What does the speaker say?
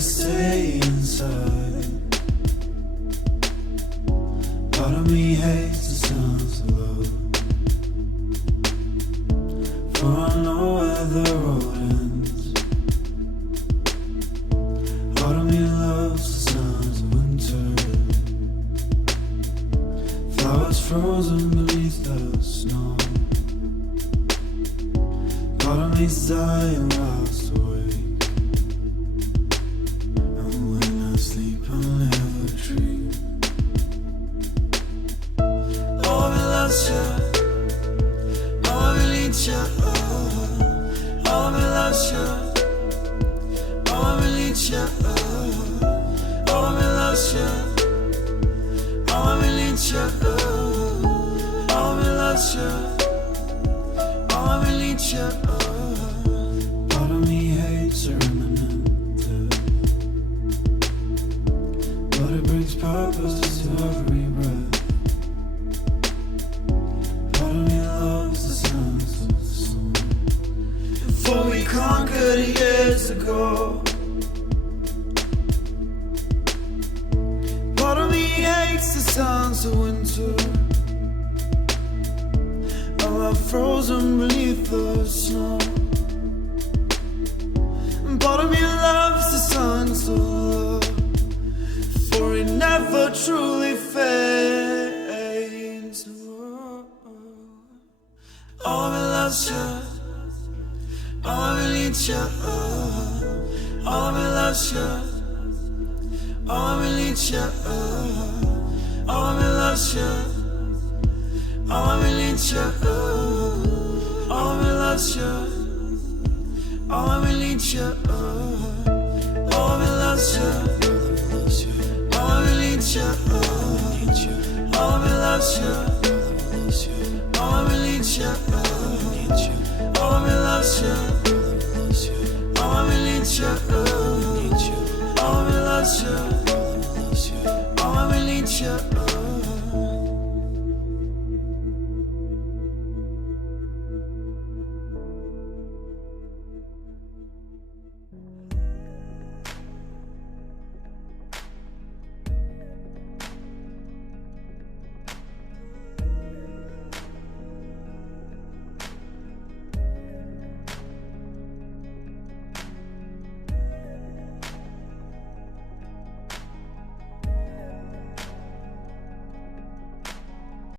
Stay inside. Part of me hates the sounds of love, for I know where the road ends. Part of me loves the sounds of winter, flowers frozen beneath the snow. Part of me's dying roused awake. Part of me hates her imminent, but it brings purpose to every breath. Part of me loves the sounds of conquered years ago. Part of me hates the sounds of winter. I'm frozen beneath the snow. And part of me loves the songs of love, for it never truly fades. All of me loves you, all of me needs you. All of me loves you, all of me needs you. All of me loves you, all of me needs you. All of me loves you, all of me needs you. All of me loves you, all of me needs you. All of me loves you, all of me needs you. All of me loves you, all of me needs you. All of me loves you, all of me needs you.